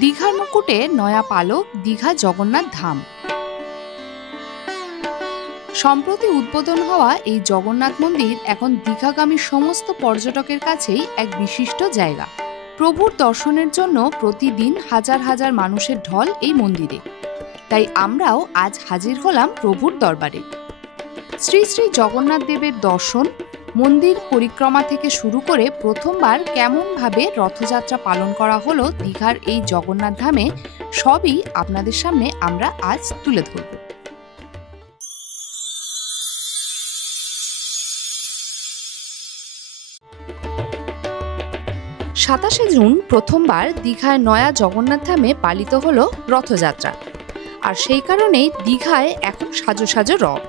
দীঘার মুকুটে নয়া পালক দীঘা জগন্নাথ ধাম। সম্প্রতি উদ্বোধন হওয়া এই জগন্নাথ মন্দির এখন দীঘাগামী সমস্ত পর্যটকের কাছেই এক বিশিষ্ট জায়গা। প্রভুর দর্শনের জন্য প্রতিদিন হাজার হাজার মানুষের ঢল এই মন্দিরে। তাই আমরাও আজ হাজির হলাম প্রভুর দরবারে। শ্রী শ্রী জগন্নাথ দেবের দর্শন, মন্দির পরিক্রমা থেকে শুরু করে প্রথমবার কেমনভাবে রথযাত্রা পালন করা হলো দীঘার এই জগন্নাথ ধামে, সবই আপনাদের সামনে আমরা আজ তুলে ধরব। 27 জুন প্রথমবার দীঘায় নয়া জগন্নাথ ধামে পালিত হলো রথযাত্রা। আর সেই কারণেই দীঘায় এখন সাজো সাজো রথ।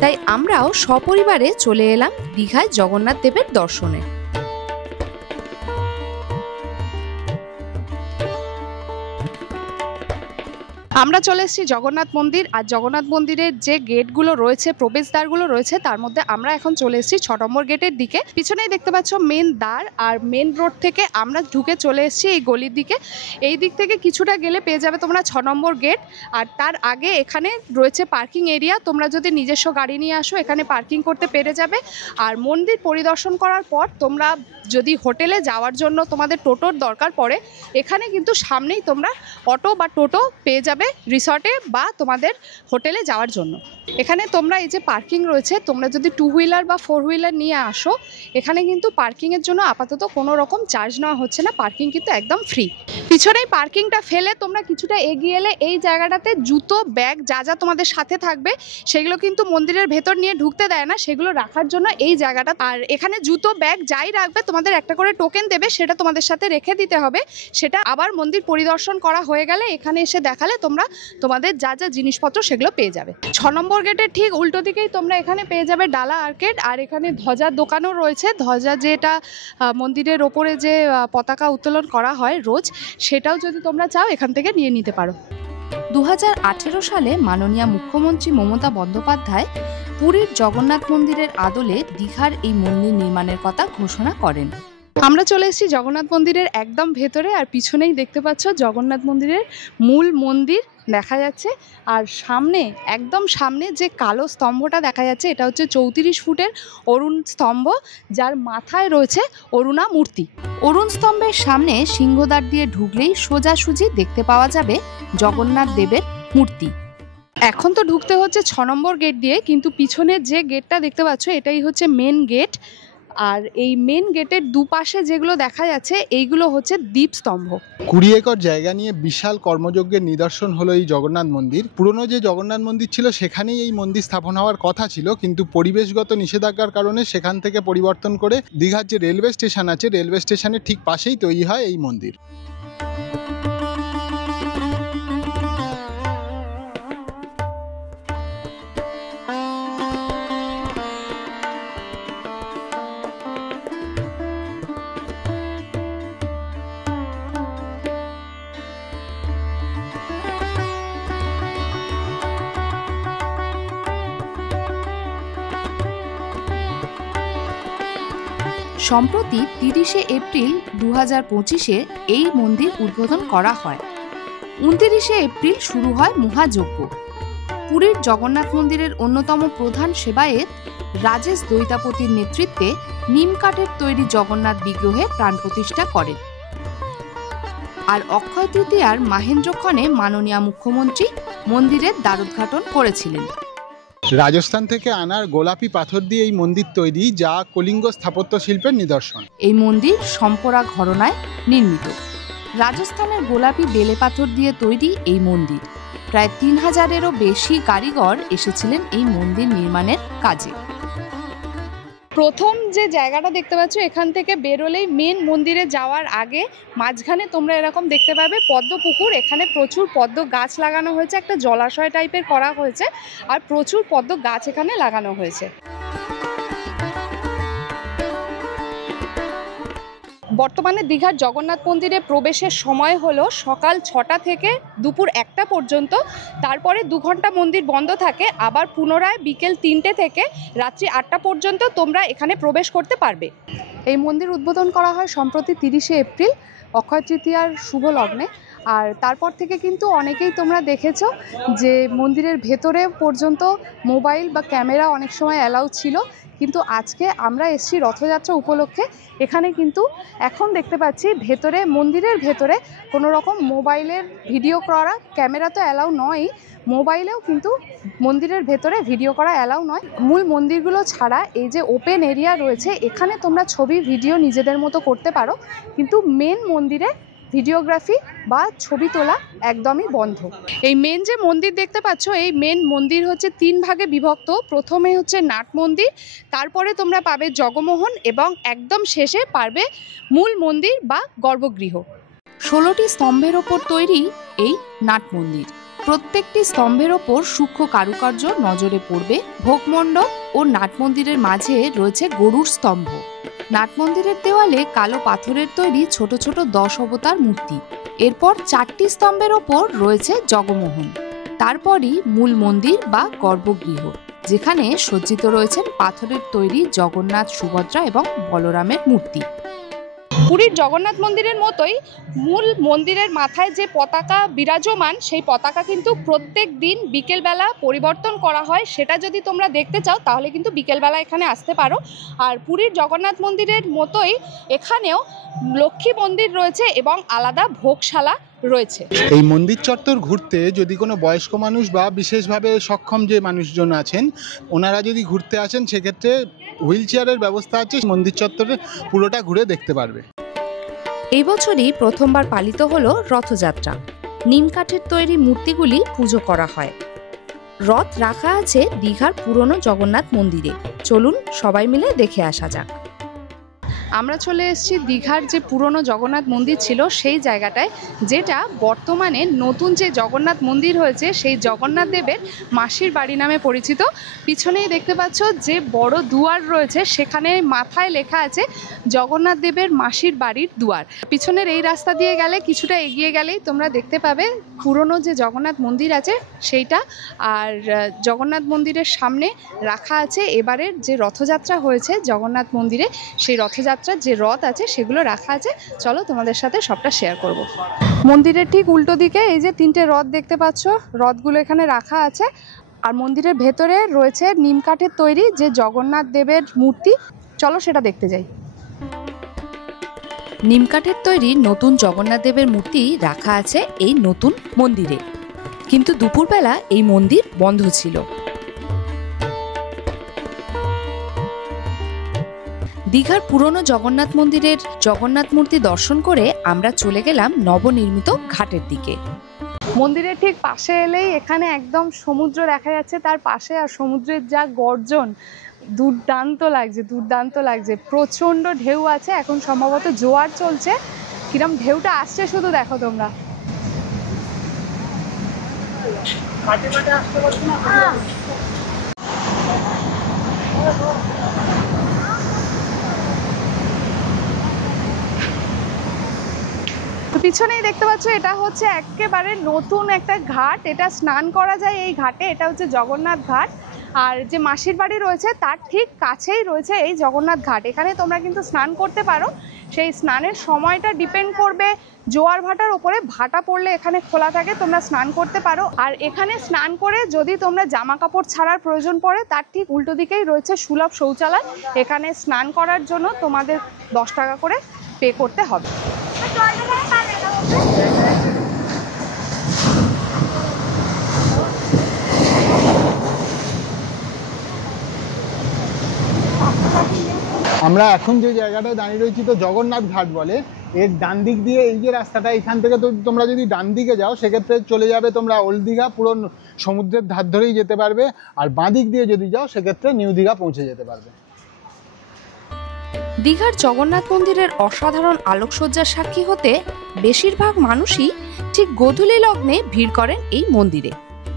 তাই আমরাও সপরিবারে চলে এলাম দীঘায় জগন্নাথ দেবের দর্শনে। আমরা চলে এসেছি জগন্নাথ মন্দির। আর জগন্নাথ মন্দিরের যে গেটগুলো রয়েছে, প্রবেশদ্বারগুলো রয়েছে, তার মধ্যে আমরা এখন চলে এসেছি 6 নম্বর গেটের দিকে। পিছনেই দেখতে পাচ্ছ মেন দ্বার। আর মেন রোড থেকে আমরা ঢুকে চলে এসেছি এই গলির দিকে। এই দিক থেকে কিছুটা গেলে পেয়ে যাবে তোমরা 6 নম্বর গেট। আর তার আগে এখানে রয়েছে পার্কিং এরিয়া। তোমরা যদি নিজস্ব গাড়ি নিয়ে আসো এখানে পার্কিং করতে পেরে যাবে। আর মন্দির পরিদর্শন করার পর তোমরা যদি হোটেলে যাওয়ার জন্য তোমাদের টোটোর দরকার পড়ে, এখানে কিন্তু সামনেই তোমরা অটো বা টোটো পেয়ে যাবে রিসর্টে বা তোমাদের হোটেলে যাওয়ার জন্য। এখানে তোমরা এই যে পার্কিং রয়েছে, তোমরা যদি 2 হুইলার বা 4 হুইলার নিয়ে আসো, এখানে কিন্তু পার্কিংয়ের জন্য আপাতত কোনো রকম চার্জ নেওয়া হচ্ছে না। পার্কিং কিন্তু একদম ফ্রি। পিছনেই পার্কিংটা ফেলে তোমরা কিছুটা এগিয়ে এলে এই জায়গাটাতে জুতো, ব্যাগ যা যা তোমাদের সাথে থাকবে সেগুলো কিন্তু মন্দিরের ভেতর নিয়ে ঢুকতে দেয় না, সেগুলো রাখার জন্য এই জায়গাটা। আর এখানে জুতো, ব্যাগ যাই রাখবে তোমাদের একটা করে টোকেন দেবে, সেটা তোমাদের সাথে রেখে দিতে হবে। সেটা আবার মন্দির পরিদর্শন করা হয়ে গেলে এখানে এসে দেখালে তোমরা তোমাদের যা যা জিনিসপত্র সেগুলো পেয়ে যাবে। 6 নম্বর গেটের ঠিক উল্টো দিকেই তোমরা এখানে পেয়ে যাবে ডালা আর্কেড। আর এখানে ধ্বজার দোকানও রয়েছে। ধ্বজা যেটা মন্দিরের ওপরে যে পতাকা উত্তোলন করা হয় রোজ, সেটাও যদি তোমরা চাও এখান থেকে নিয়ে নিতে পারো। 2018 সালে মাননীয় মুখ্যমন্ত্রী মমতা বন্দ্যোপাধ্যায় পুরীর জগন্নাথ মন্দিরের আদলে দীঘার এই মন্দির নির্মাণের কথা ঘোষণা করেন। আমরা চলে এসেছি জগন্নাথ মন্দিরের একদম ভেতরে। আর পিছনেই দেখতে পাচ্ছ জগন্নাথ মন্দিরের মূল মন্দির দেখা যাচ্ছে। আর সামনে, একদম সামনে যে কালো স্তম্ভটা দেখা যাচ্ছে, এটা হচ্ছে 34 ফুটের অরুণ স্তম্ভ, যার মাথায় রয়েছে অরুণা মূর্তি। অরুণ স্তম্ভের সামনে সিংহদ্বার দিয়ে ঢুকলেই সোজাসুজি দেখতে পাওয়া যাবে জগন্নাথ দেবের মূর্তি। এখন তো ঢুকতে হচ্ছে 6 নম্বর গেট দিয়ে, কিন্তু পিছনে যে গেটটা দেখতে পাচ্ছ এটাই হচ্ছে মেন গেট। আর এই মেন গেটের দুপাশে যেগুলো দেখা যাচ্ছে এইগুলো হচ্ছে দীপস্তম্ভ। 20 একর জায়গা নিয়ে বিশাল কর্মযজ্ঞের নিদর্শন হলো এই জগন্নাথ মন্দির। পুরনো যে জগন্নাথ মন্দির ছিল সেখানেই এই মন্দির স্থাপন হওয়ার কথা ছিল, কিন্তু পরিবেশগত নিষেধাজ্ঞার কারণে সেখান থেকে পরিবর্তন করে দীঘার যে রেলওয়ে স্টেশন আছে, রেলওয়ে স্টেশনের ঠিক পাশেই তৈরি হয় এই মন্দির। সম্প্রতি 30 এপ্রিল 2025-এ এই মন্দির উদ্বোধন করা হয়। 29 এপ্রিল শুরু হয় মহাযজ্ঞ। পুরীর জগন্নাথ মন্দিরের অন্যতম প্রধান সেবায়েত রাজেশ দৈতাপতির নেতৃত্বে নিম কাঠের তৈরি জগন্নাথ বিগ্রহে প্রাণ প্রতিষ্ঠা করেন। আর অক্ষয় তৃতীয়ার মাহেন্দ্রক্ষণে মাননীয় মুখ্যমন্ত্রী মন্দিরের দ্বারোদ্ঘাটন করেছিলেন। রাজস্থান থেকে আনার গোলাপি পাথর দিয়ে এই মন্দির তৈরি, যা কলিঙ্গ স্থাপত্য শিল্পের নিদর্শন। এই মন্দির সম্পরা ঘরানায় নির্মিত। রাজস্থানের গোলাপি বেলে পাথর দিয়ে তৈরি এই মন্দির। প্রায় 3000-এরও বেশি কারিগর এসেছিলেন এই মন্দির নির্মাণের কাজে। প্রথম যে জায়গাটা দেখতে পাচ্ছ, এখান থেকে বেরোলেই মেন মন্দিরে যাওয়ার আগে মাঝখানে তোমরা এরকম দেখতে পাবে পদ্ম পুকুর। এখানে প্রচুর পদ্ম গাছ লাগানো হয়েছে, একটা জলাশয় টাইপের করা হয়েছে, আর প্রচুর পদ্ম গাছ এখানে লাগানো হয়েছে। বর্তমানে দীঘার জগন্নাথ মন্দিরে প্রবেশের সময় হলো সকাল 6টা থেকে দুপুর 1টা পর্যন্ত। তারপরে 2 ঘন্টা মন্দির বন্ধ থাকে। আবার পুনরায় বিকেল 3টে থেকে রাত্রি 8টা পর্যন্ত তোমরা এখানে প্রবেশ করতে পারবে। এই মন্দির উদ্বোধন করা হয় সম্প্রতি 30 এপ্রিল অক্ষয় তৃতীয়ার শুভ লগ্নে। আর তারপর থেকে কিন্তু অনেকেই তোমরা দেখেছো যে মন্দিরের ভেতরে পর্যন্ত মোবাইল বা ক্যামেরা অনেক সময় অ্যালাউ ছিল, কিন্তু আজকে আমরা এসেছি রথযাত্রা উপলক্ষে। এখানে কিন্তু এখন দেখতে পাচ্ছি ভেতরে, মন্দিরের ভেতরে কোনো রকম মোবাইলের ভিডিও করা, ক্যামেরা তো অ্যালাউ নয়, মোবাইলেও কিন্তু মন্দিরের ভেতরে ভিডিও করা অ্যালাউ নয়। মূল মন্দিরগুলো ছাড়া এই যে ওপেন এরিয়া রয়েছে, এখানে তোমরা ছবি ভিডিও নিজেদের মতো করতে পারো, কিন্তু মেন মন্দিরে ভিডিওগ্রাফি বা ছবি তোলা একদমই বন্ধ। এই মেন যে মন্দির দেখতে পাচ্ছ, এই মেন মন্দির হচ্ছে 3 ভাগে বিভক্ত। প্রথমে হচ্ছে নাট মন্দির, তারপরে তোমরা পাবে জগমোহন এবং একদম শেষে পারবে মূল মন্দির বা গর্ভগৃহ। 16টি স্তম্ভের ওপর তৈরি এই নাট মন্দির। প্রত্যেকটি স্তম্ভের ওপর সূক্ষ্ম কারুকার্য নজরে পড়বে। ভোগমণ্ডপ ও নাট মন্দিরের মাঝে রয়েছে গরুর স্তম্ভ। নাট মন্দিরের দেওয়ালে কালো পাথরের তৈরি ছোট ছোট 10 অবতার মূর্তি। এরপর 4টি স্তম্ভের ওপর রয়েছে জগমোহন, তারপরই মূল মন্দির বা গর্ভগৃহ, যেখানে সজ্জিত রয়েছেন পাথরের তৈরি জগন্নাথ, সুভদ্রা এবং বলরামের মূর্তি। পুরীর জগন্নাথ মন্দিরের মতোই মূল মন্দিরের মাথায় যে পতাকা বিরাজমান, সেই পতাকা কিন্তু প্রত্যেক দিন বিকেলবেলা পরিবর্তন করা হয়। সেটা যদি তোমরা দেখতে চাও তাহলে কিন্তু বিকেলবেলা এখানে আসতে পারো। আর পুরীর জগন্নাথ মন্দিরের মতোই এখানেও লক্ষ্মী মন্দির রয়েছে এবং আলাদা ভোগশালা রয়েছে। এই মন্দির চত্বর ঘুরতে যদি কোনো বয়স্ক মানুষ বা বিশেষভাবে সক্ষম যে মানুষজন আছেন, ওনারা যদি ঘুরতে আসেন, সেক্ষেত্রে হুইল চেয়ারের ব্যবস্থা আছে, মন্দির চত্বরে পুরোটা ঘুরে দেখতে পারবে। এই বছরই প্রথমবার পালিত হলো রথযাত্রা। নিম কাঠের তৈরি মূর্তিগুলি পুজো করা হয়। রথ রাখা আছে দীঘার পুরনো জগন্নাথ মন্দিরে। চলুন সবাই মিলে দেখে আসা যাক। আমরা চলে এসেছি দীঘার যে পুরনো জগন্নাথ মন্দির ছিল সেই জায়গাটায়, যেটা বর্তমানে নতুন যে জগন্নাথ মন্দির হয়েছে সেই জগন্নাথ দেবের মাসির বাড়ি নামে পরিচিত। পিছনেই দেখতে পাচ্ছ যে বড় দুয়ার রয়েছে, সেখানে মাথায় লেখা আছে জগন্নাথ দেবের মাসির বাড়ির দুয়ার। পিছনের এই রাস্তা দিয়ে গেলে কিছুটা এগিয়ে গেলেই তোমরা দেখতে পাবে পুরনো যে জগন্নাথ মন্দির আছে সেইটা। আর জগন্নাথ মন্দিরের সামনে রাখা আছে এবারের যে রথযাত্রা হয়েছে জগন্নাথ মন্দিরে, সেই রথযাত্রার যে রথ আছে সেগুলো রাখা আছে। চলো তোমাদের সাথে সবটা শেয়ার করব। মন্দিরের ঠিক উল্টো দিকে এই যে 3টে রথ দেখতে পাচ্ছ, রথগুলো এখানে রাখা আছে। আর মন্দিরের ভেতরে রয়েছে নিম কাঠের তৈরি যে জগন্নাথ দেবের মূর্তি। চলো সেটা দেখতে যাই। নিম কাঠের তৈরি নতুন জগন্নাথ দেবের মূর্তি রাখা আছে এই নতুন মন্দিরে, কিন্তু দুপুরবেলা এই মন্দির বন্ধ ছিল। দীঘার পুরনো জগন্নাথ মন্দিরের জগন্নাথ মূর্তি দর্শন করে আমরা চলে গেলাম নবনির্মিত ঘাটের দিকে। মন্দিরের ঠিক পাশে এলেই এখানে একদম সমুদ্র দেখা যাচ্ছে তার পাশে, আর সমুদ্রের যা গর্জন, দুর্দান্ত লাগছে, দুর্দান্ত লাগছে। প্রচণ্ড ঢেউ আছে, এখন সম্ভবত জোয়ার চলছে। কিরম ঢেউটা আসছে শুধু দেখো তোমরা। পিছনেই দেখতে পাচ্ছ এটা হচ্ছে একেবারে নতুন একটা ঘাট, এটা স্নান করা যায় এই ঘাটে। এটা হচ্ছে জগন্নাথ ঘাট। আর যে মাসির বাড়ি রয়েছে তার ঠিক কাছেই রয়েছে এই জগন্নাথ ঘাট। এখানে তোমরা কিন্তু স্নান করতে পারো। সেই স্নানের সময়টা ডিপেন্ড করবে জোয়ার ভাটার ওপরে। ভাটা পড়লে এখানে খোলা থাকে, তোমরা স্নান করতে পারো। আর এখানে স্নান করে যদি তোমরা জামা কাপড় ছাড়ার প্রয়োজন পড়ে, তার ঠিক উল্টো দিকেই রয়েছে সুলভ শৌচালয়। এখানে স্নান করার জন্য তোমাদের 10 টাকা করে পে করতে হবে। আমরা এখন যে জায়গাটায় দাঁড়িয়ে রয়েছি তো জগন্নাথ ঘাট বলে। এর ডান দিক দিয়ে এই যে রাস্তাটা, এখান থেকে তো তোমরা যদি ডান দিকে যাও সেক্ষেত্রে চলে যাবে তোমরা ওল্ড দীঘা, পুরো সমুদ্রের ধার ধরেই যেতে পারবে। আর বাঁ দিক দিয়ে যদি যাও সেক্ষেত্রে নিউ দীঘা পৌঁছে যেতে পারবে। দীঘার জগন্নাথ মন্দিরের অসাধারণ আলোকসজ্জার সাক্ষী হতে বেশিরভাগ মানুষই ঠিক গোধূলি লগ্নে ভিড় করেন এই মন্দিরে।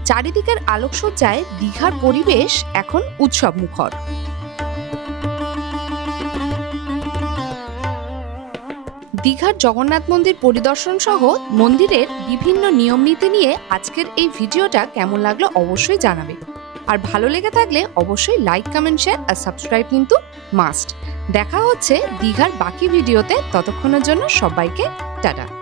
চারিদিকের আলোকসজ্জায় দীঘার পরিবেশ এখন উৎসব মুখর। দীঘার জগন্নাথ মন্দির পরিদর্শন সহ মন্দিরের বিভিন্ন নিয়ম নীতি নিয়ে আজকের এই ভিডিওটা কেমন লাগলো অবশ্যই জানাবে। আর ভালো লেগে থাকলে অবশ্যই লাইক, কমেন্ট, শেয়ার আর সাবস্ক্রাইব কিন্তু মাস্ট। দেখা হচ্ছে দীঘার বাকি ভিডিওতে, ততক্ষণের জন্য সবাইকে টাটা।